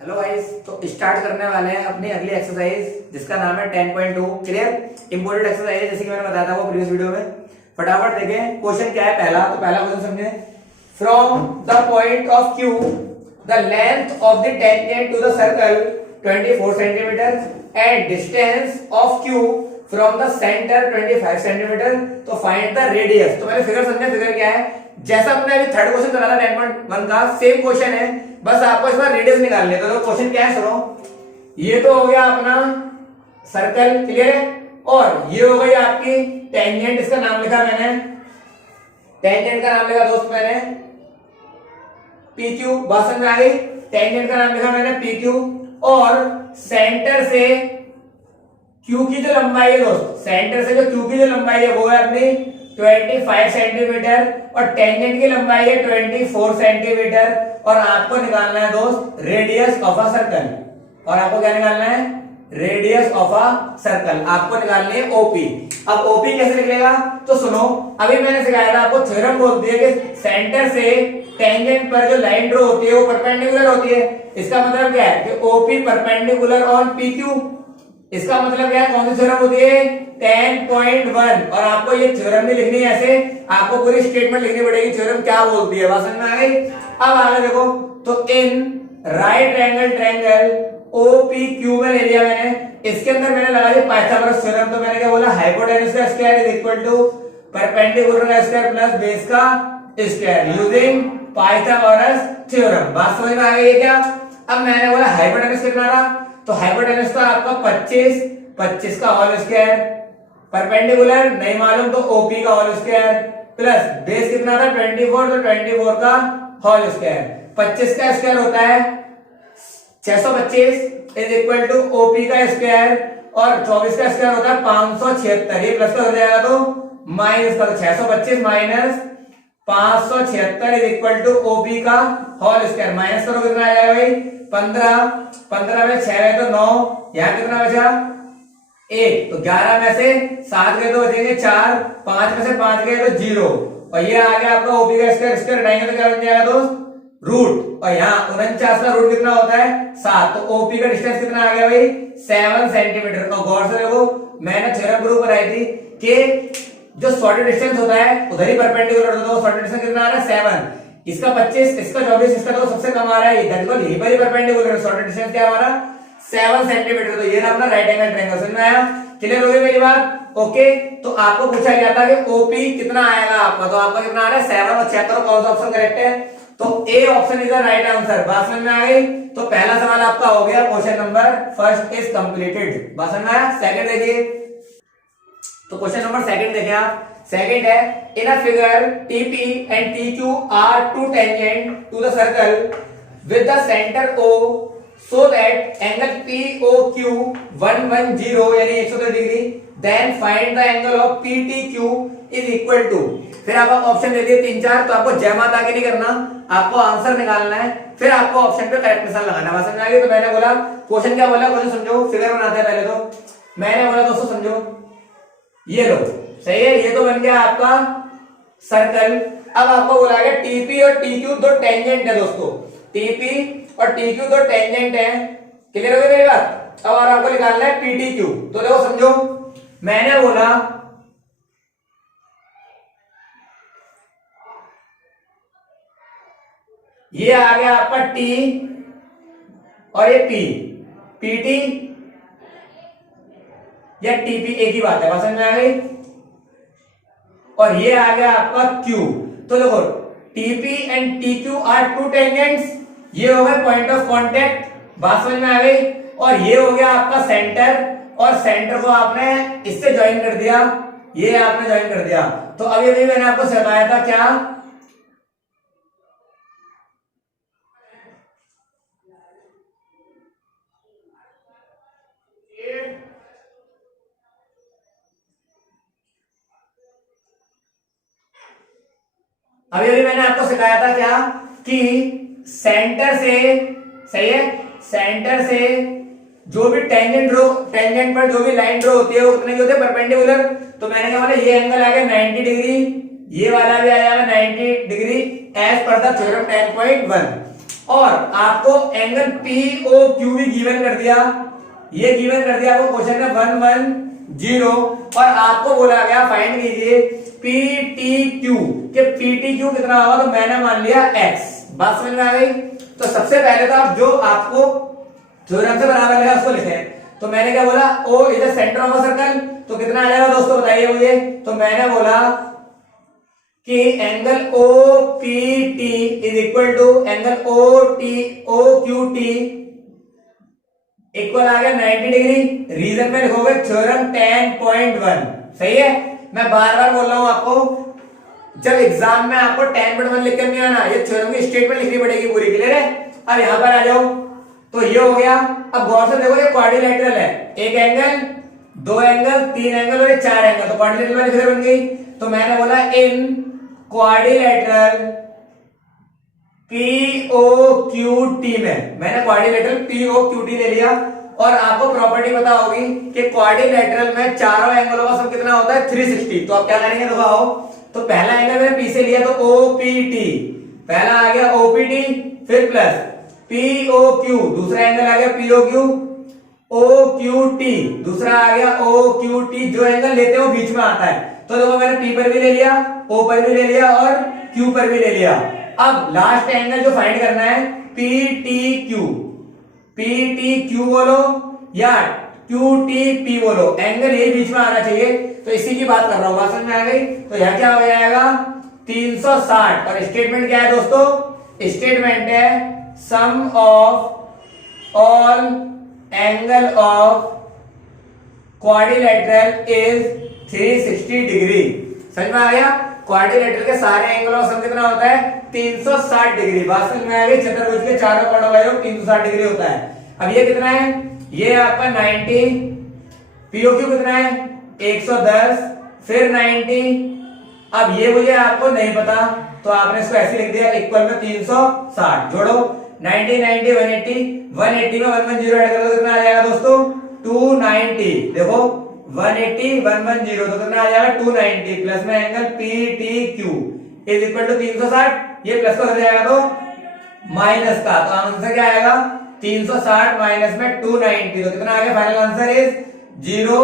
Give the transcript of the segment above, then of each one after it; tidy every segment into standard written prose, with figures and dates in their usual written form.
Hello guys, तो start करने वाले हैं अपनी अगली एक्सरसाइज जिसका नाम है 10.2। क्लियर, इंपॉर्टेंट एक्सरसाइज है जैसे कि मैंने बताया था वो प्रीवियस वीडियो में। फटाफट देखें क्वेश्चन क्या है। पहला क्वेश्चन समझे। From the point of Q the length of the tangent to the circle 24 centimetre and distance of Q from the centre 25 centimetre. तो फाइंड द रेडियस। तो मैंने फिगर समझा, फिगर क्या है। जैसा हमने अभी थर्ड क्वेश्चन करा था 10.1 का, सेम क्वेश्चन है, बस आपको इसका रेडियस निकालने। तो क्वेश्चन क्या है सुनो। ये तो हो गया अपना सर्कल, क्लियर है, और ये हो गई आपकी टेंजेंट। इसका नाम लिखा मैंने, टेंजेंट का नाम लिखा दोस्त मैंने पी क्यू। बात समझ में आ गई। टेंजेंट का नाम लिखा मैंने पी क्यू, और सेंटर से क्यू की जो लंबाई है दोस्त, सेंटर से जो क्यू की जो लंबाई है वो है अपनी 25 सेंटीमीटर, और टेंजेंट की लंबाई है 24 सेंटीमीटर। और आपको निकालना है दोस्त रेडियस ऑफ अ सर्कल। और आपको क्या निकालना है? Radius of a circle. आपको निकालनी है ओपी। अब ओपी कैसे निकलेगा तो सुनो, अभी मैंने सिखाया था आपको, थ्योरम बोलती है कि सेंटर से टेंजेंट पर जो लाइन ड्रॉ होती है वो परपेंडिकुलर होती है। इसका मतलब क्या है कि OP perpendicular on P Q. इसका मतलब क्या है, कौन सी थ्योरम होती है? 10.1। और आपको ये थ्योरम भी लिखनी है ऐसे, आपको पूरी स्टेटमेंट लिखनी पड़ेगी थ्योरम क्या बोलती है। बात समझ में आ गई। अब आगे देखो, तो इन राइट एंगल ट्रायंगल OPQ में ले लिया मैंने, इसके अंदर मैंने लगा दिया पाइथागोरस थ्योरम। तो मैंने क्या बोला, हाइपोटेन्यूज का square is equal to perpendicular का स्क्वायर प्लस बेस का स्क्वायर यूजिंग पाइथागोरस थ्योरम। बात समझ में आ गई है क्या? अब मैंने बोला हाइपोटेन्यूज कितना था, तो हाइपोटेन्यूज का आपका 25 का होल स्क्वायर, परपेंडिकुलर नहीं मालूम तो OP का होल स्क्वायर, प्लस बेस कितना था 24, तो 24 का होल स्क्वायर। 25 का स्क्वायर होता है 625 इज इक्वल टू OP का स्क्वायर, और 24 का स्क्वायर होता है 576। ये प्लस का हो जाएगा तो माइनस का, 625 minus 576 is equal to OP का होल स्क्वायर। माइनस करो कितना आ जाएगा भाई? 15 में 6 है तो 9, यहाँ कितना बचा? 1। तो 11 में से 7 गए तो बचेंगे 4, 5 में से 5 गए तो 0, और ये आ गया आपका OP का स्क्वायर। स्क्वायर हटाएंगे तो क्या बन जाएगा दोस्त? रूट। और यहाँ 49 का रूट कितना होता है? 7। तो OP का डिस्टेंस कितना आ गया भाई? 7 सेंटीमीटर। और गौर से देखो, मैंने थ्योरम प्रूव कराई थी कि जो शॉर्ट डिस्टेंस होता है उधर ही परपेंडिकुलर होता है। तो शॉर्ट डिस्टेंस कितना आ रहा है? 7। इसका 25, इसका 24, इसका तो सबसे कम आ रहा है, यही पर ही परपेंडिकुलर है। शॉर्ट डिस्टेंस क्या हमारा? 7 सेंटीमीटर। तो ये ना अपना राइट एंगल ट्रायंगल। समझ में आया? क्लियर हो गई मेरी बात? ओके। तो आपको पूछा गया था कि OP कितना आएगा आपका, तो आपका कितना आ रहा है? 7। और चेक करो कौन सा ऑप्शन करेक्ट है। तो A option is the right answer. बात समझ में आ गई। तो पहला सवाल आपका हो गया, question number first is completed. बात समझ में आया? सेकंड देखिए, तो क्वेश्चन नंबर सेकंड देखें आप। सेकंड है, in a figure TP and TQ are two tangent to the circle with the center O so that angle POQ 110 यानी 110 degree, then find the angle of PTQ is equal to। फिर आप option दे दिए 3-4, तो आपको जय माता की नहीं करना, आपको आंसर निकालना है, फिर आपको ऑप्शन पे करेक्ट निशान लगाना है। समझ आ गई। तो मैंने बोला क्वेश्चन क्या बोला, क्वेश्चन समझो, फिगर बनाते हैं पहले। तो मैंने बोला दोस्तों समझो, ये लो सही है, ये तो बन गया आपका सर्कल। अब आपको बोला गया TP और TQ दो टेंजेंट है दोस्तों, TP और TQ दो टेंजेंट है। क्लियर हो गई मेरी बात? अब और आपको निकालना है PTQ। तो देखो समझो, मैंने बोला ये आ गया आपका T और ये P, PT या TP एक ही बात है। समझ में आ गई। और ये आ गया आपका Q। तो देखो TP and TQ are two tangents, ये हो गया पॉइंट ऑफ कांटेक्ट। बात समझ में आ गई। और ये हो गया आपका सेंटर, और सेंटर को आपने इससे ज्वाइन कर दिया, ये आपने ज्वाइन कर दिया। तो अभी अभी मैंने आपको सिखाया था क्या, अभी अभी मैंने आपको सिखाया था क्या कि सेंटर से, सही है, सेंटर से जो भी टेंजेंट पर जो भी लाइन ड्रॉ होती है वो कितने की होती है? परपेंडिकुलर। तो मैंने क्या बोला, ये एंगल आ गया 90 डिग्री, ये वाला भी आ जाएगा 90 degree as per the theorem 10.1। और आपको एंगल POQ भी गिवन कर दिया, ये गिवन कर दिया आपको क्वेश्चन में 110 और आपको बोला गया फाइंड कीजिए PTQ कि PTQ कितना होगा, तो मैंने मान लिया x। बात समझ में आ गई? तो सबसे पहले तो आप जो आपको थ्योरम से बराबर लगा उसको लिखें। तो मैंने क्या बोला, O is the centre of a circle, तो कितना आ जाएगा दोस्तों बताइए मुझे। तो मैंने बोला कि angle OPT is equal to angle OQT equal आ गया 90 डिग्री। रीजन में लिखोगे थ्योरम 10.1। सही है, मैं बार बार बोल रहा हूं आपको, जब एग्जाम में आपको 10.1 लिख कर नहीं आना, ये थ्योरम की स्टेटमेंट लिखनी पड़ेगी पूरी। क्लियर है? अब यहां पर आ जाओ, तो ये हो गया। अब गौर से देखो, ये क्वाड्रिलेटरल है, एक एंगल, दो एंगल, तीन एंगल और चार एंगल, तो क्वाड्रिलेटरल वाली फिगर बन गई। तो मैंने बोला इन क्वाड्रिलेटरल POQT में, मैंने क्वाड्रिलेटरल POQT ले लिया। और आपको प्रॉपर्टी पता होगी कि क्वाड्रिलेटरल में चारों एंगलों का सम कितना होता है 360। तो आप क्या करेंगे दिखाओ। तो पहला एंगल मैंने P से लिया तो OPT, पहला आ गया OPT, फिर प्लस POQ, दूसरा एंगल आ गया POQ, OQT, दूसरा आ गया OQT। जो एंगल लेते हो बीच में आता है। तो देखो मैंने P पर भी ले लिया, O पर भी ले लिया और Q पर भी ले लिया। अब लास्ट एंगल जो फाइंड करना है PTQ, PTQ बोलो या QTP बोलो, एंगल ये बीच में आना चाहिए। तो इसी की बात कर रहा हूं, बात समझ में आ गई। तो यह क्या हो जाएगा 360। और स्टेटमेंट क्या है दोस्तों, स्टेटमेंट है sum of all angle of quadrilateral is 360 degree. समझ में आ गया? क्वाड्रिलेटरल के सारे एंगलों का सम कितना होता है 360 डिग्री। बात समझ में आ गई? चतुर्भुज के चारों कोणों का योग 360 डिग्री होता है। अब ये कितना है, ये आपका 90, POQ कितना है 110, फिर 90। अब ये मुझे आपको नहीं पता, तो आपने इसको ऐसे लिख दिया इक्वल में 360। जोड़ो 90 90 180, 180 में 110 ऐड कर दो, कितना आ जाएगा दोस्तों 290। देखो 180 110 तो कितना आ जाएगा 290, प्लस में angle PTQ is equal to 360। ये प्लस का हो जाएगा तो माइनस का, तो आंसर क्या आएगा 360 माइनस में 290, तो कितना आ गया फाइनल आंसर इज 0।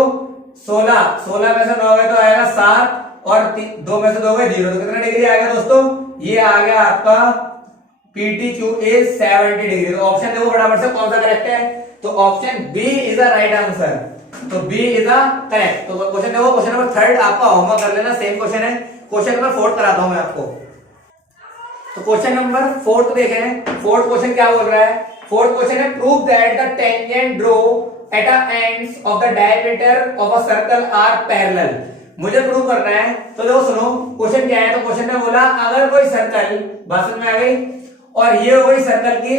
16 में से 9 गए तो आएगा 7 और 2 में से 2 गए 0, तो कितना डिग्री आएगा दोस्तों, ये आ गया आपका PTQ इज 70 डिग्री। तो ऑप्शन देखो फटाफट से कौन सा करेक्ट है। तो option B is the right answer. तो बी इज द करेक्ट। तो क्वेश्चन देखो, क्वेश्चन नंबर 3 आपका होमवर्क कर लेना, सेम क्वेश्चन है। क्वेश्चन नंबर 4 कराता हूं मैं आपको। तो क्वेश्चन नंबर 4 देखें, फोर्थ क्वेश्चन क्या बोल रहा है। फोर्थ क्वेश्चन है prove that the tangent draw at the ends of the diameter of a circle are parallel. मुझे प्रूव करना है। तो देखो सुनो क्वेश्चन क्या है। तो क्वेश्चन ने बोला अगर कोई सर्कल, बात समझ में आ गई, और ये हो गई सर्कल की,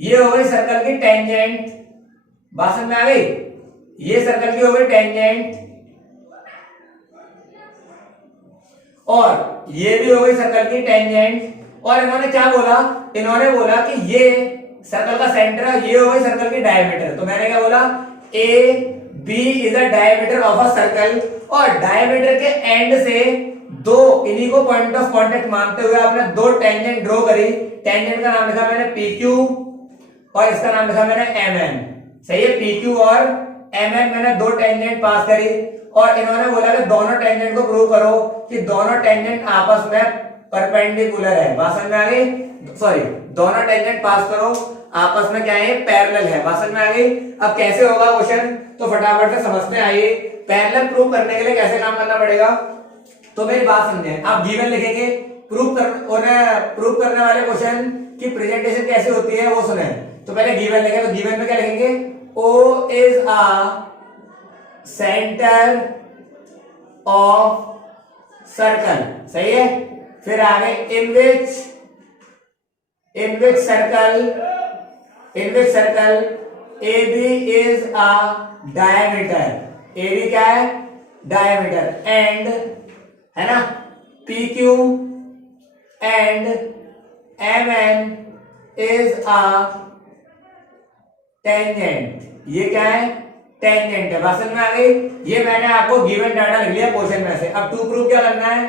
ये हो गई सर्कल की टेंजेंट, बात समझ में आ गई, ये सर्कल की हो गई टेंजेंट, और ये भी हो गई सर्कल की टेंजेंट। और इन्होंने क्या बोला, इन्होंने बोला कि ये सर्कल का सेंटर है, ये हो गई सर्कल की डायमीटर। तो मैंने क्या बोला AB is the diameter of a circle, और डायमीटर के एंड से दो, इन्हीं को पॉइंट ऑफ कांटेक्ट मानते हुए आपने दो टेंजेंट ड्रॉ करी। टेंजेंट का नाम लिखा मैंने PQ और इसका नाम लिखा मैंने MN। सही है, PQ और MN मैंने दो टेंजेंट पास करी। और इन्होंने बोला कि दोनों टेंजेंट को प्रूव करो कि दोनों टेंजेंट आपस में परपेंडिकुलर है। बात समझ में आ गई, सॉरी दोनों टेंजेंट पास करो आपस में क्या है पैरेलल है। बात समझ में आ गई। अब कैसे होगा क्वेश्चन, तो फटाफट से समझते आइए। पैरेलल प्रूव करने के लिए कैसे काम करना पड़ेगा, तो मेरी बात समझें। आप गिवन लिखेंगे, प्रूव करने वाले क्वेश्चन की प्रेजेंटेशन कैसे होती है वो सुने। तो पहले गिवन लिखें, तो गिवन में क्या लिखेंगे, O is a centre of circle. सही है, फिर आगे in which circle AB is a diameter. AB क्या है डायमीटर, एंड है ना PQ and MN is a tangent. ये क्या है टेंजेंट है। बात समझ में आ गई। ये मैंने आपको गिवन डाटा लिख लिया क्वेश्चन में से। अब टू प्रूव क्या करना है,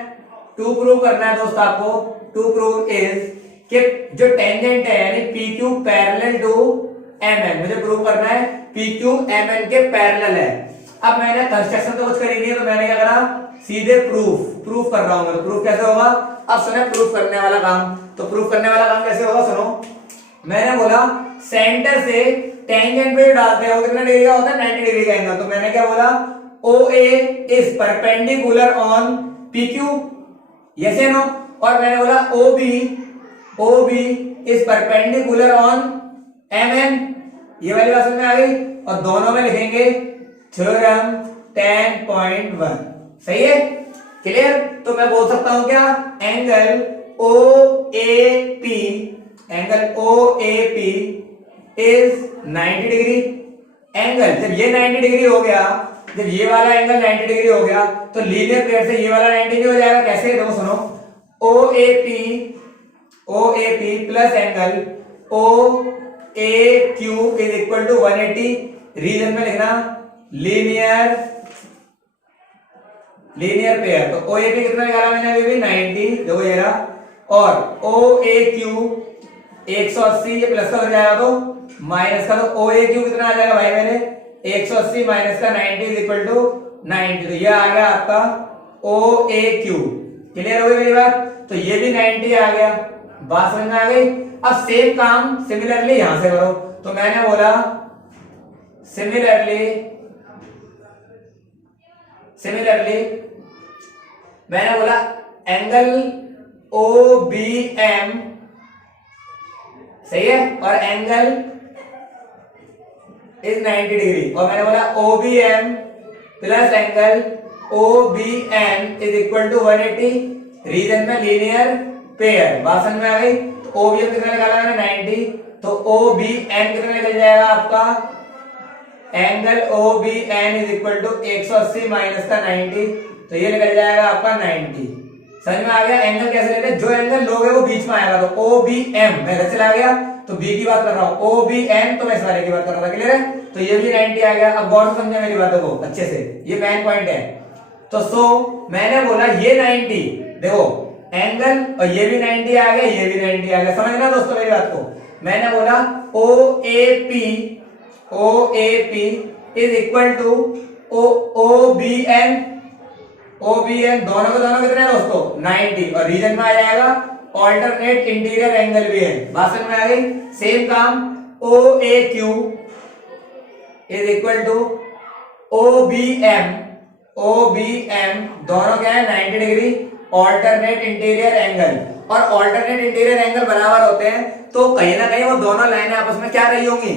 टू प्रूव करना है दोस्त आपको। टू प्रूव इज कि जो टेंजेंट है यानी P Q parallel to M N, मुझे प्रूव करना है पी क्यू एम एन के पैरेलल है। अब मैंने कंस्ट्रक्शन तो कुछ करी नहीं है, तो मैंने क्या करा, सीधे प्रूफ कर रहा हूं। तो प्रूफ कैसे होगा, अब सुने प्रूफ करने वाला काम। तो प्रूफ करने वाला काम कैसे होगा, सुनो। मैंने बोला सेंटर से टेंजेंट पे डालते हैं वो कितना डिग्री का होता है, 90 डिग्री का एंगल। तो मैंने क्या बोला, OA is perpendicular on PQ, yes या नो। और मैंने बोला OB is perpendicular on MN, ये वाली बात समझ में आ गई। और दोनों में लिखेंगे थ्योरम 10.1, सही है, क्लियर। तो मैं बोल सकता हूं क्या, angle OAP is 90 degree. Angle जब ये 90 डिग्री हो गया, जब ये वाला एंगल 90 डिग्री हो गया, तो लीनियर पेयर से ये वाला 90 डिग्री हो जाएगा। कैसे, देखो सुनो, OAP plus angle OAQ is equal to 180। Reason में लिखना लीनियर पेयर। तो OAP कितना निकाला मैंने अभी भी 90, देखो ये रहा। और OAQ 180, ये प्लस का हो जाएगा तो माइनस का, तो OAQ कितना आ जाएगा भाई मेरे, 180 माइनस का 90 इज इक्वल टू 90। तो ये आ गया आपका OAQ, क्लियर हो गई मेरी बात। तो ये भी 90 आ गया, बात समझ में आ गई। अब सेम काम सिमिलरली यहां से करो। तो मैंने बोला सिमिलरली मैंने बोला एंगल OBM, सही है, और एंगल इज 90 डिग्री। और मैंने बोला OBM plus angle OBN is equal to 180। Reason में लीनियर पेयर, बात समझ में आ गई। तो OBM कितना निकाला मैंने 90, तो OBN कितना निकल जाएगा आपका, angle OBN is equal to 180 minus का 90, तो ये निकल जाएगा आपका 90। समझ में आ गया। एंगल कैसे लेते हैं, जो एंगल लोगे वो बीच में आएगा। तो OBM मैं इधर चला गया, तो B की बात कर रहा हूं, OBN तो मैं इस वाले की बात कर रहा था, क्लियर है। तो ये भी 90 आ गया। अब गौर से समझे मेरी बातों को अच्छे से, ये मेन पॉइंट है। तो मैंने बोला ये 90, देखो एंगल, और ये भी 90 आ गया, ये भी 90 आ गया। समझना दोस्तों मेरी बात को। मैंने बोला OAP is equal to OBN दोनों के दोनों कितने हैं दोस्तों, 90। और रीजन में आ जाएगा ऑल्टरनेट इंटीरियर एंगल भी है, बात समझ में आ गई। सेम काम OAQ is equal to OBM दोनों क्या है, 90 डिग्री ऑल्टरनेट इंटीरियर एंगल। और ऑल्टरनेट इंटीरियर एंगल बराबर होते हैं, तो कहीं ना कहीं वो दोनों लाइनें आपस में क्या रही होंगी,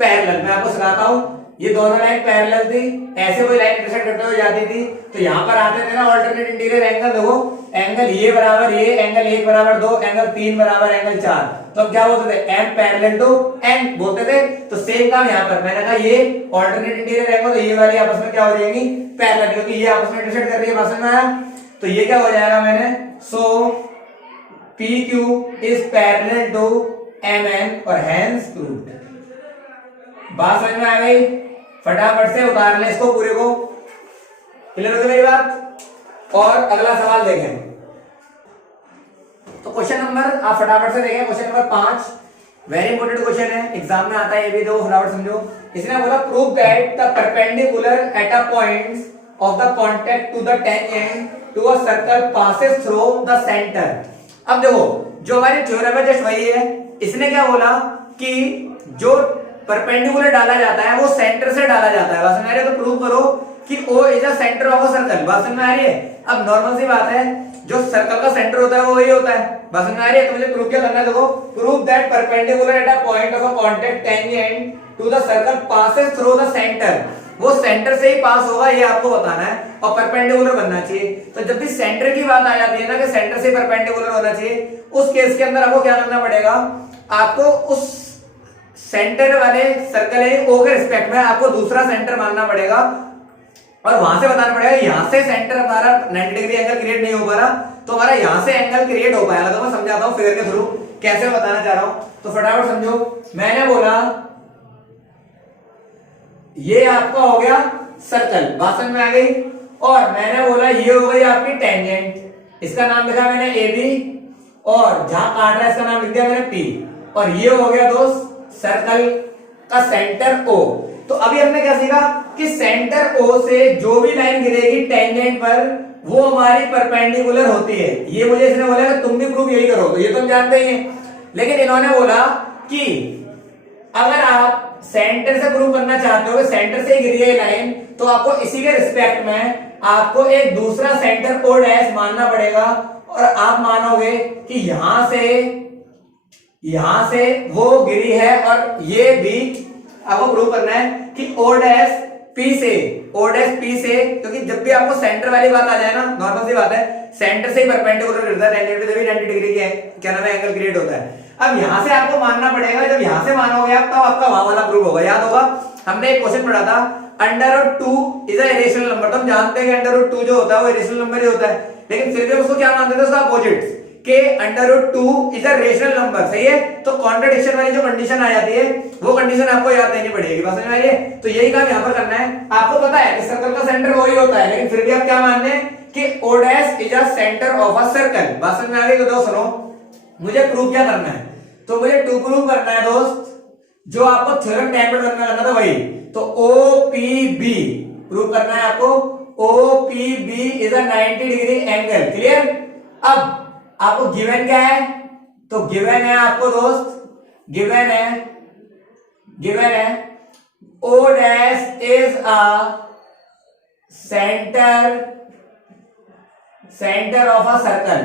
पैरेलल। मैं आपको सिखाता हूं, ये दोनों लाइन पैरेलल थी, ऐसे कोई लाइन इंटरसेक्ट करते हुए जाती थी, तो यहां पर आते थे ना ऑल्टरनेट इंटीरियर एंगल। देखो एंगल ये बराबर ये, एंगल 1 बराबर 2, एंगल 3 बराबर एंगल 4, तो अब क्या बोलते थे, M पैरेलल टू N बोलते थे। तो सेम काम यहां पर, मैंने कहा ये ऑल्टरनेट इंटीरियर एंगल, तो ये वाली आपस में क्या हो जाएंगी, पैरेलल, क्योंकि ये आपस में इंटरसेक्ट कर रही है, बात समझ में आया। तो ये क्या हो जाएगा मैंने, so PQ is parallel to MN और हेंस प्रूव्ड। बात समझ में आ गई, फटाफट से उतार ले इसको पूरे को, क्लियर हो गई मेरी बात। और अगला सवाल देखें, तो क्वेश्चन नंबर आप फटाफट से देखें, question number 5 very important question है, एग्जाम में आता है ये भी, दो फटाफट समझो। इसने बोला prove that the perpendicular at a points of the contact to the tangent to a circle passes through the centre. अब देखो जो हमारी थ्योरम है जस्ट वही है। इसने क्या बोला कि जो परपेंडिकुलर डाला जाता है वो सेंटर से डाला जाता है, बात समझ आ रही है। तो प्रूव करो कि O is a centre of a circle, बात समझ में आ रही है। अब नॉर्मल सी बात है, जो सर्कल का सेंटर होता है वो वही होता है, बात समझ में आ रही है। तो मुझे प्रूव क्या करना है, देखो prove that perpendicular at a point of a contact tangent to the circle passes through the centre, वो सेंटर से ही पास होगा ये आपको बताना है, और परपेंडिकुलर बनना चाहिए। तो जब भी सेंटर की बात आ जाती है ना कि सेंटर से परपेंडिकुलर होना चाहिए, उस केस के अंदर आपको क्या करना पड़ेगा, आपको उस सेंटर वाले सर्कल है O के रिस्पेक्ट में आपको दूसरा सेंटर मानना पड़ेगा, और वहां से बताना पड़ेगा यहां से सेंटर हमारा 90 डिग्री एंगल क्रिएट नहीं हो पा रहा, तो हमारा यहां से एंगल क्रिएट हो पाएगा। तो मैं समझाता हूं फिगर के थ्रू कैसे बताना चाह रहा हूं, तो फटाफट समझो। मैंने बोला ये आपका हो गया सर्कल, बात समझ में आ गई। और मैंने बोला ये हो गई आपकी टेंजेंट, इसका नाम लिखा मैंने AB, और जहां काट रहा है इसका नाम लिख दिया मैंने P, और ये हो गया दोस्त सर्कल का सेंटर O। तो अभी हमने क्या सीखा कि सेंटर O से जो भी लाइन गिरेगी टेंजेंट पर वो हमारी परपेंडिकुलर होती है। ये मुझे इसने बोला कि तुम भी प्रूफ यही करो, तो ये तो हम जानते ही हैं, लेकिन इन्होंने बोला कि अगर आप सेंटर से प्रूव करना चाहते हो कि सेंटर से गिरी है लाइन, तो आपको इसी के रिस्पेक्ट में आपको एक दूसरा सेंटर O डैश मानना पड़ेगा, और आप मानोगे कि यहां से वो गिरी है, और ये भी आपको प्रूव करना है कि O डैश P से, क्योंकि जब भी आपको सेंटर वाली बात आ जाए ना, नॉर्मल सी बात है, सेंटर से ही परपेंडिकुलर गिरता है, टेंजेंट पे तभी 90 डिग्री की क्या नाम है एंगल क्रिएट होता है। अब यहां से आपको मानना पड़ेगा, जब यहां से मानोगे आप तब आपका वहां वाला प्रूव होगा। याद होगा हमने एक क्वेश्चन पढ़ा था, √2 इज अ इरेशनल नंबर। तो हम जानते हैं कि √2 जो होता है वो इरेशनल नंबर ही होता है, लेकिन फिर भी उसको क्या मानते थे, उसका अपोजिट के √2 इज अ रेशनल नंबर। सही है, तो कॉन्ट्रडिक्शन वाली जो कंडीशन आ जाती है वो कंडीशन आपको याद नहीं पड़ेगी। बात समझ में आ रही है? तो यही काम यहां पर करना है। आपको पता है कि सर्कल का सेंटर वही होता है, लेकिन फिर भी आप क्या मान रहे हैं कि O dash is a centre of a circle. बात समझ में आ रही है? तो दोस्त सुनो, मुझे प्रूव क्या करना है, तो मुझे टू प्रूव करना है दोस्त, जो आपको थ्योरम 10 में करना था वही। तो OPB प्रूव करना है आपको। OPB is a 90 degree angle. Clear? अब आपको गिवन क्या है, तो गिवन है आपको दोस्त, गिवन है O dash is a centre of a circle.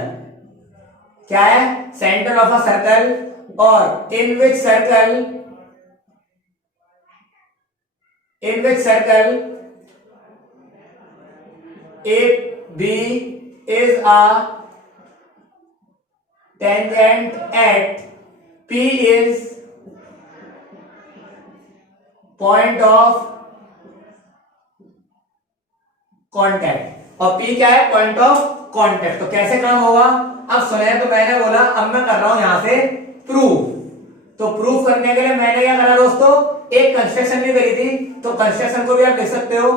क्या है? सेंटर ऑफ अ सर्कल, और इन which circle AB is a tangent at P is point of contact, और P क्या है? Point of contact. तो कैसे काम होगा अब सुने, तो मैंने बोला अब मैं कर रहा हूं यहां से प्रूफ। तो प्रूफ करने के लिए मैंने क्या करा दोस्तों, एक कंस्ट्रक्शन भी करी थी, तो कंस्ट्रक्शन को भी आप लिख सकते हो।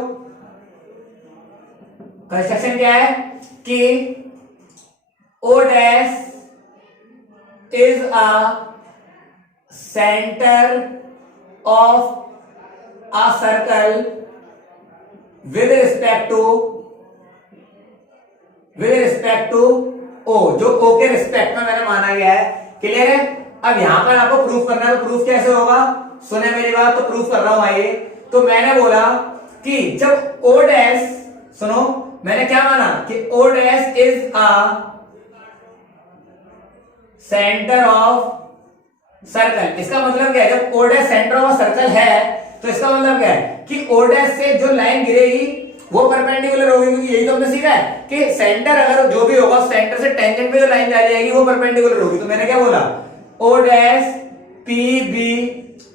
कंस्ट्रक्शन क्या है कि O dash is a centre of a circle with respect to O, जो O के रिस्पेक्ट में मैंने माना गया है। क्लियर है? अब यहां पर आपको प्रूफ करना है, तो प्रूफ कैसे होगा, सुने मेरी बात, तो प्रूफ कर रहा हूं। आइए, तो मैंने बोला कि जब O डैश, सुनो मैंने क्या माना कि O dash is a centre of circle. इसका मतलब क्या है, जब O dash centre of circle है तो इसका मतलब क्या है कि O डैश से जो लाइन गिरेगी वो परपेंडिकुलर होगी, क्योंकि यही तो हमने सीखा है कि सेंटर अगर जो भी होगा सेंटर से टेंजेंट पे जो लाइन जा जाएगी वो परपेंडिकुलर होगी। तो मैंने क्या बोला, O dash PB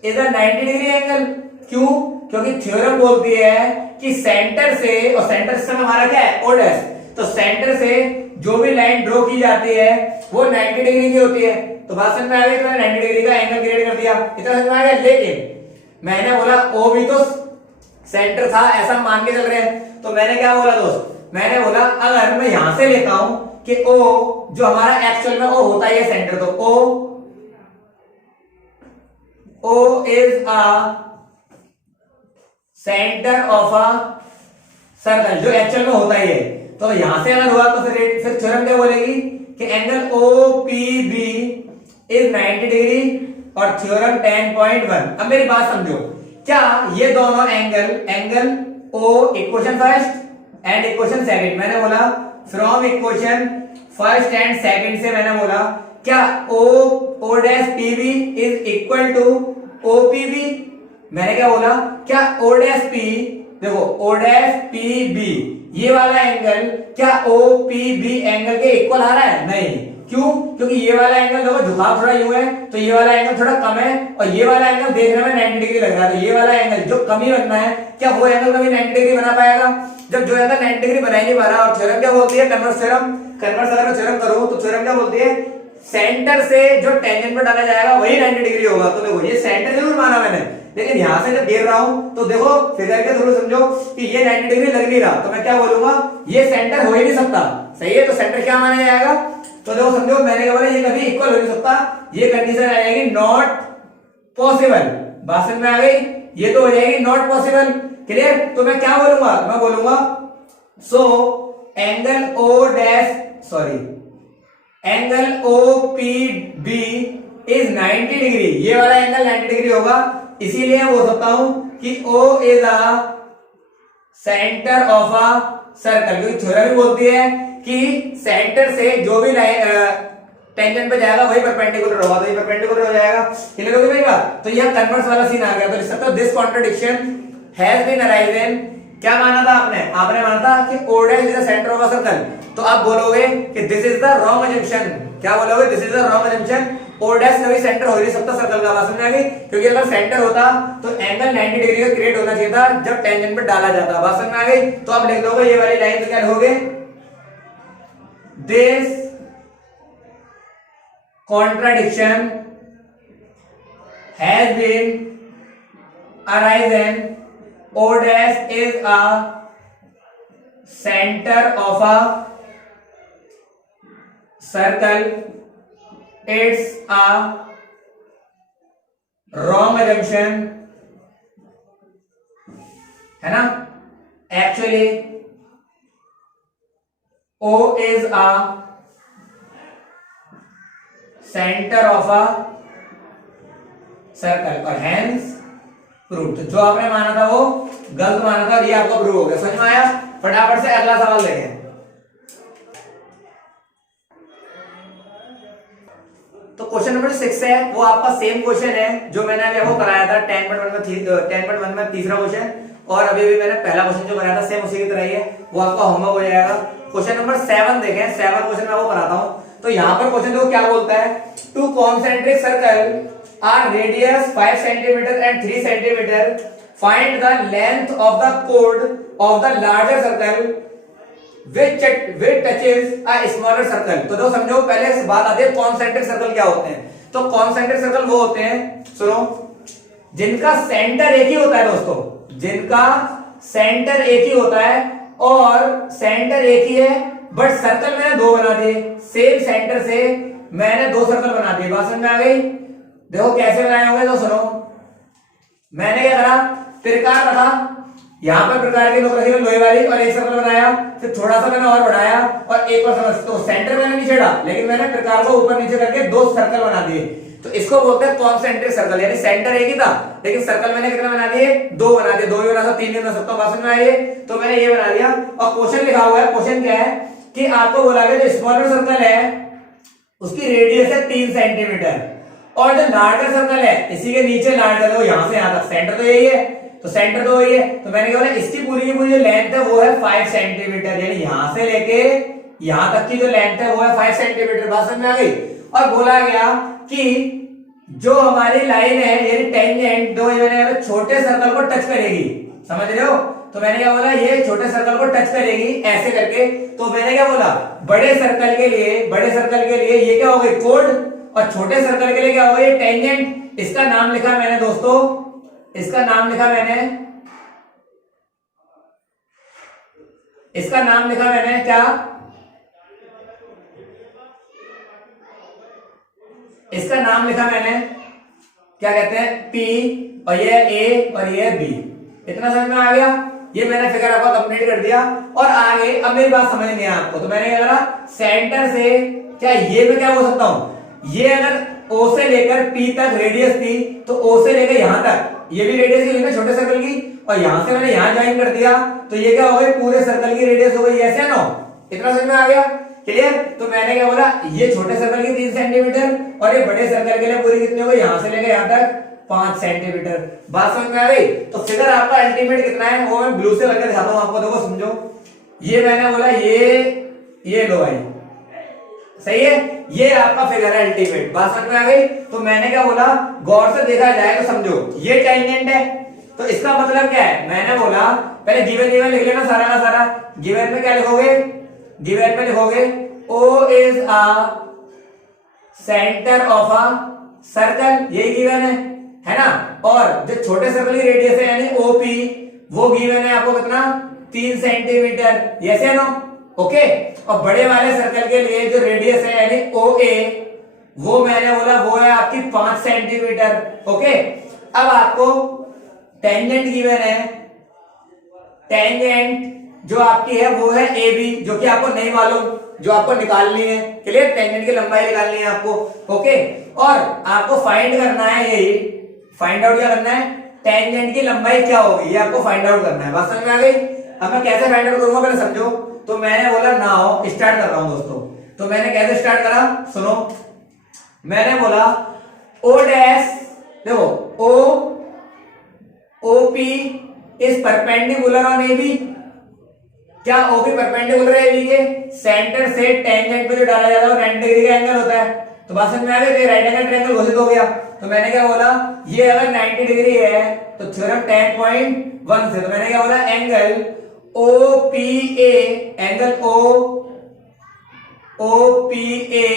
is a 90 degree angle. क्यों? क्योंकि थ्योरम बोलती है कि सेंटर से, और सेंटर से हमारा क्या है O डैश, तो सेंटर से जो भी लाइन ड्रॉ की जाती है वो 90 डिग्री की होती है। तो बात समझ में आ गई, तो मैंने 90 डिग्री का एंगल क्रिएट कर दिया, इतना समझ में आ गया। लेकिन मैंने बोला O भी तो सेंटर था, ऐसा मान के चल रहे हैं, तो मैंने क्या बोला दोस्त, मैंने बोला अगर मैं यहां से लेता हूं कि O जो हमारा एक्चुअल में O होता है ये सेंटर, तो O is a centre of a circle, जो एक्चुअल में होता ही है। तो यहां से अगर हुआ तो फिर थ्योरम क्या बोलेगी कि एंगल OPB इज 90 डिग्री, और थ्योरम 10.1। अब मेरी बात समझो, क्या ये दोनों angle O equation first and equation second, मैंने बोला from equation first and second से मैंने बोला क्या O dash PB is equal to OPB। मैंने क्या बोला, क्या O डैश P, देखो O डैश PB ये वाला एंगल क्या OPB एंगल के इक्वल आ रहा है? नहीं। क्यों? क्योंकि ये वाला एंगल देखो झुकाव थोड़ा यूं है, तो ये वाला एंगल थोड़ा कम है, और ये वाला एंगल देखने में 90 डिग्री लग रहा है। तो ये वाला एंगल जो कम ही बनना है, क्या वो एंगल कभी 90 डिग्री बना पाएगा? जब जो एंगल 90 डिग्री बना ही नहीं पा रहा, और थ्योरम क्या बोलती है, कन्वर्स अगर मैं थ्योरम करूं तो थ्योरम क्या बोलती है, सेंटर से जो टेंजेंट पर डाला जाएगा वही 90 डिग्री होगा। तो देखो ये सेंटर जरूर माना मैंने, लेकिन यहां से जब गिर रहा हूं तो देखो फिगर के थ्रू समझो कि ये 90 डिग्री लग नहीं रहा, तो मैं क्या बोलूंगा, ये सेंटर हो ही नहीं सकता। सही है, तो सेंटर क्या माना जाएगा, तो देखो समझो मैंने क्या बोला, ये कभी इक्वल हो नहीं सकता, ये कंडीशन आ जाएगी नॉट पॉसिबल। बात समझ में आ गई, ये तो हो जाएगी नॉट पॉसिबल। क्लियर? तो मैं क्या बोलूंगा, मैं बोलूंगा so angle O dash sorry angle O P B is 90 degree, ये वाला एंगल 90 डिग्री होगा, इसीलिए बोल सकता हूं कि O is a centre of a circle. क्योंकि थ्योरम भी बोलती है कि सेंटर से जो भी टेंजेंट पे जाएगा वही परपेंडिकुलर होगा, तो ये परपेंडिकुलर हो जाएगा। क्लियर हो गई मेरी बात? तो यह कन्वर्स वाला सीन आ गया। तो लिख सकते हो this contradiction has been arisen, क्या माना था आपने? आपने माना था कि O dash is the centre of a circle, तो आप बोलोगे कि this is the wrong assumption. क्या बोलोगे? This is the wrong assumption. O dash कभी सेंटर हो ही नहीं सकता सर्कल का। बात समझ आ गई? क्योंकि अगर सेंटर होता तो एंगल 90 डिग्री का क्रिएट होना चाहिए था जब टेंजेंट पे डाला जाता। बात समझ में आ गई? तो आप लिख दोगे ये वाली लाइन, तो क्या लिखोगे? This contradiction has been arisen. O dash is a center of a circle. It's a wrong assumption, है ना? Actually, O is a centre of a circle और हेंस प्रूव। तो जो आपने माना था वो गलत माना था और ये आपको प्रूव हो गया। समझ में आया? फटाफट से अगला सवाल देखें। तो क्वेश्चन नंबर 6 है, वो आपका सेम क्वेश्चन है जो मैंने अभी आपको कराया था 10.1 में तीसरा क्वेश्चन, और अभी भी मैंने पहला क्वेश्चन जो कराया था सेम उसी की तरह ही है, वो आपका होमवर्क हो जाएगा। क्वेश्चन नंबर 7 देखें, 7 क्वेश्चन मैं आपको कराता हूं। तो यहां पर क्वेश्चन देखो क्या बोलता है, two concentric circle are radius 5 centimetre and 3 centimetre, find the length of the कोड of the larger circle which touches a smaller circle। तो समझो पहले बात आती है कॉन्सेंट्रिक सर्कल क्या होते हैं। तो कॉन्सेंट्रिक सर्कल वो होते हैं, सुनो, जिनका सेंटर एक ही होता है दोस्तों, जिनका सेंटर एक ही होता है और सेंटर एक ही है, बट सर्कल मैंने दो बना दिए, सेम सेंटर से मैंने दो सर्कल बना दिए। बात समझ में आ गई? देखो कैसे बनाए होंगे, तो सुनो, मैंने क्या करा, त्रिकाल रखा, यहां पर प्रकार के लोग रखे लोहे वाली, और एक सर्कल बनाया, फिर थोड़ा सा मैंने और बढ़ाया और एक और सर्कल, तो सेंटर मैंने नहीं छेड़ा, लेकिन मैंने प्रकार को ऊपर नीचे करके दो सर्कल बना दिए। तो इसको बोलते हैं कॉन्सेंट्रिक सर्कल, यानी सेंटर एक ही था लेकिन सर्कल मैंने कितने बना दिए, दो बना दिए, दो भी बना सकता, तीन भी बना सकता हूं। बात समझ में आई? तो मैंने ये बना दिया। और क्वेश्चन लिखा हुआ है, क्वेश्चन क्या है कि आपको बोला गया जो स्मॉलर सर्कल है उसकी रेडियस है 3 सेंटीमीटर, और जो लार्जर सर्कल है इसी के नीचे लार्जर है, यहां से यहां तक, सेंटर तो यही है, तो सेंटर तो वही है, तो मैंने क्या बोला, इसकी पूरी की पूरी जो लेंथ है वो है 5 सेंटीमीटर, यानी यहां से लेके यहां तक की जो लेंथ है वो है 5 सेंटीमीटर। बात समझ में आ गई? और बोला गया कि जो हमारी लाइन है यानी टेंजेंट दो मैंने छोटे सर्कल को टच करेगी, समझ रहे हो? तो मैंने क्या बोला, ये छोटे सर्कल को टच करेगी ऐसे करके। तो मैंने क्या बोला, बड़े सर्कल के लिए ये क्या हो गई, कोड, और छोटे सर्कल के लिए क्या होगा, ये टेंजेंट। इसका नाम लिखा मैंने दोस्तों, इसका नाम लिखा मैंने क्या, इसका नाम लिखा मैंने क्या कहते हैं, P, और ये A और ये B। इतना समझ में आ गया? ये मैंने फिगर आपका कंप्लीट कर दिया। और आगे अब मेरी बात समझ नहीं है आपको, तो मैंने क्या करा, सेंटर से क्या ये मैं क्या बोल सकता हूं, ये अगर O से लेकर P तक रेडियस थी तो O से लेकर यहां तक ये भी रेडियस हुई ना छोटे सर्कल की, और यहां से मैंने यहां ज्वाइन कर दिया, तो ये क्या हो गई, पूरे सर्कल की रेडियस हो गई, ऐसे नो? इतना समझ में आ गया? क्लियर? तो मैंने क्या बोला, ये छोटे सर्कल की 3 सेंटीमीटर और ये बड़े सर्कल के लिए पूरी कितनी हो गई, यहां से लेकर यहां तक 5 सेंटीमीटर। बात समझ में आ गई? तो फिगर आपका अल्टीमेट कितना है वो मैं ब्लू से करके दिखाता हूं आपको, देखो समझो। ये मैंने बोला ये लो भाई, सही है, ये आपका फिगर है अल्टीमेट। बात समझ में आ गई? तो मैंने क्या बोला, गौर से देखा जाए तो समझो ये टेंजेंट है, तो इसका मतलब क्या है, मैंने बोला पहले गिवन लिख लेना सारा का सारा। गिवन में क्या लिखोगे, गिवन में लिखोगे O is a centre of a circle, यही गिवन है ना? और जो छोटे सर्कल की रेडियस है यानी OP, वो गिवन है आपको कितना, 3 सेंटीमीटर, यस या नो? ओके, और बड़े वाले सर्कल के लिए जो रेडियस है यानी ओ ए, वो मैंने बोला वो है आपकी 5 सेंटीमीटर। ओके, अब आपको टेंजेंट गिवन है, टेंजेंट जो आपकी है वो है ए बी, जो कि आपको नहीं मालूम, जो आपको निकालनी है। क्लियर, टेंजेंट की लंबाई निकालनी है आपको। ओके, और आपको फाइंड करना है, यही फाइंड आउट क्या करना है, टेंजेंट की लंबाई क्या होगी, ये आपको फाइंड आउट करना है। बात समझ में आ गई? अब मैं कैसे फाइंड आउट करूंगा पहले समझो। तो मैंने बोला नाउ स्टार्ट कर रहा हूं दोस्तों। तो मैंने कैसे स्टार्ट करा, सुनो। मैंने बोला ओ डैश, देखो O P is perpendicular on A B. क्या ओ पी परपेंडिकुलर है ए बी के? सेंटर से टेंजेंट पे जो डाला जाता है वो 90 डिग्री का एंगल होता है। तो बात समझ में आ गई, राइट एंगल ट्रायंगल घोषित हो गया। तो मैंने क्या बोला, ये अगर 90 डिग्री है तो थ्योरम 10.1 से, तो मैंने क्या बोला, angle O P A, angle O P A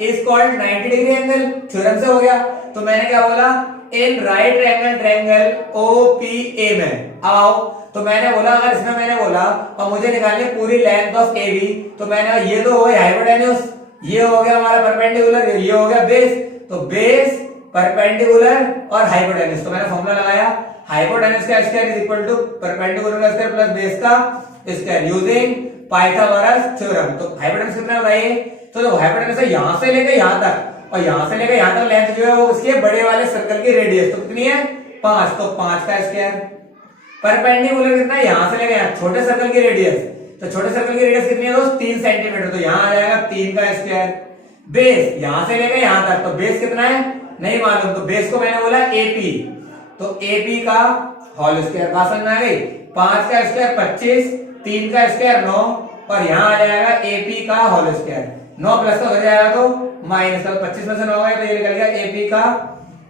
is called 90 degree angle, theorem से हो गया। तो मैंने क्या बोला, in right angle triangle O P A में आओ। तो मैंने बोला अगर इसमें मैंने बोला और मुझे निकालनी पूरी लेंथ ऑफ ए बी, तो मैंने ये तो हो गया हाइपोटेन्यूज, ये हो गया हमारा परपेंडिकुलर, ये हो गया बेस। तो बेस, परपेंडिकुलर और हाइपोटेन्यूज। तो मैंने फॉर्मूला लगाया, हाइपोटेन्यूज का square is equal to perpendicular का स्क्वायर प्लस बेस का स्क्वायर यूजिंग पाइथागोरस थ्योरम। तो हाइपोटेन्यूज कितना बताइए, तो देखो हाइपोटेन्यूज यहां से लेकर यहां तक और यहां से लेकर यहां तक लेंथ जो है वो उसकी बड़े वाले सर्कल की रेडियस तो कितनी है 5, तो 5 का स्क्वायर। परपेंडिकुलर कितना है, यहां से लेकर यहां छोटे सर्कल की रेडियस, तो छोटे सर्कल की रेडियस कितनी है दोस्त 3 सेंटीमीटर, तो यहां आ जाएगा 3 का स्क्वायर। बेस यहां से लेकर यहां तक, तो बेस कितना है नहीं मालूम, तो बेस को मैंने बोला एपी, तो एपी का होल स्क्वायर। बात समझ में आ गई, 5 का स्क्वायर 25, 3 का स्क्वायर 9 और यहां आ जाएगा एपी का होल स्क्वायर। 9 प्लस का हो जाएगा तो माइनस का, 25 में से 9 गया तो ये निकल गया एपी का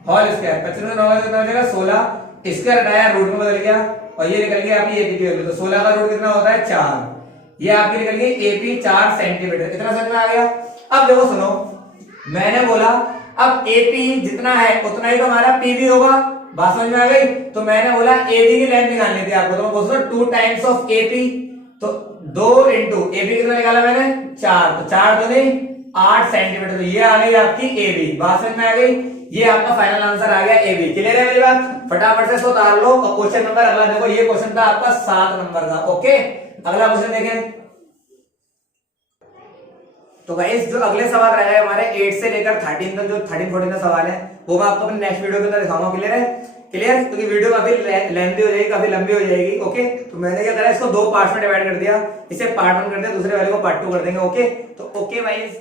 होल स्क्वायर। 25 में से 9 गया तो कितना हो जाएगा 16, स्क्वायर हटाया रूट में बदल गया और ये निकल गया आपकी एपी की वैल्यू। तो 16 का रूट कितना होता है 4, ये आपकी निकल गई एपी 4 सेंटीमीटर। इतना समझ में आ गया। अब देखो सुनो, मैंने बोला अब एपी जितना है उतना ही तो हमारा पीबी होगा। बात समझ में आ गई। तो मैंने बोला एबी की लेंथ निकालनी थी आपको, तो मैं बोलता 2 टाइम्स ऑफ एपी, तो 2 इंटू एबी कितना निकाला मैंने 4, तो 4 दूनी 8 सेंटीमीटर, तो ये आ गई आपकी एबी। बात समझ में आ गई, ये आपका फाइनल आंसर आ गया एबी। क्लियर है मेरी बात? फटाफट से इसको उतार लो। और क्वेश्चन नंबर अगला देखो, ये क्वेश्चन था आपका 7 नंबर का। ओके, अगला क्वेश्चन देखें। तो गाइस जो अगले सवाल रह गए हमारे 8 से लेकर 13 तक, जो 13-14 का सवाल है वो मैं आपको अपने नेक्स्ट वीडियो के अंदर दिखाऊंगा। क्लियर है? क्लियर, क्योंकि वीडियो काफी लेंथी हो जाएगी, काफी लंबी हो जाएगी। ओके, तो मैंने क्या करा, इसको 2 पार्ट्स में डिवाइड कर दिया, इसे पार्ट 1 कर दिया, दूसरे वाले को पार्ट 2 कर देंगे। ओके, तो ओके वाइज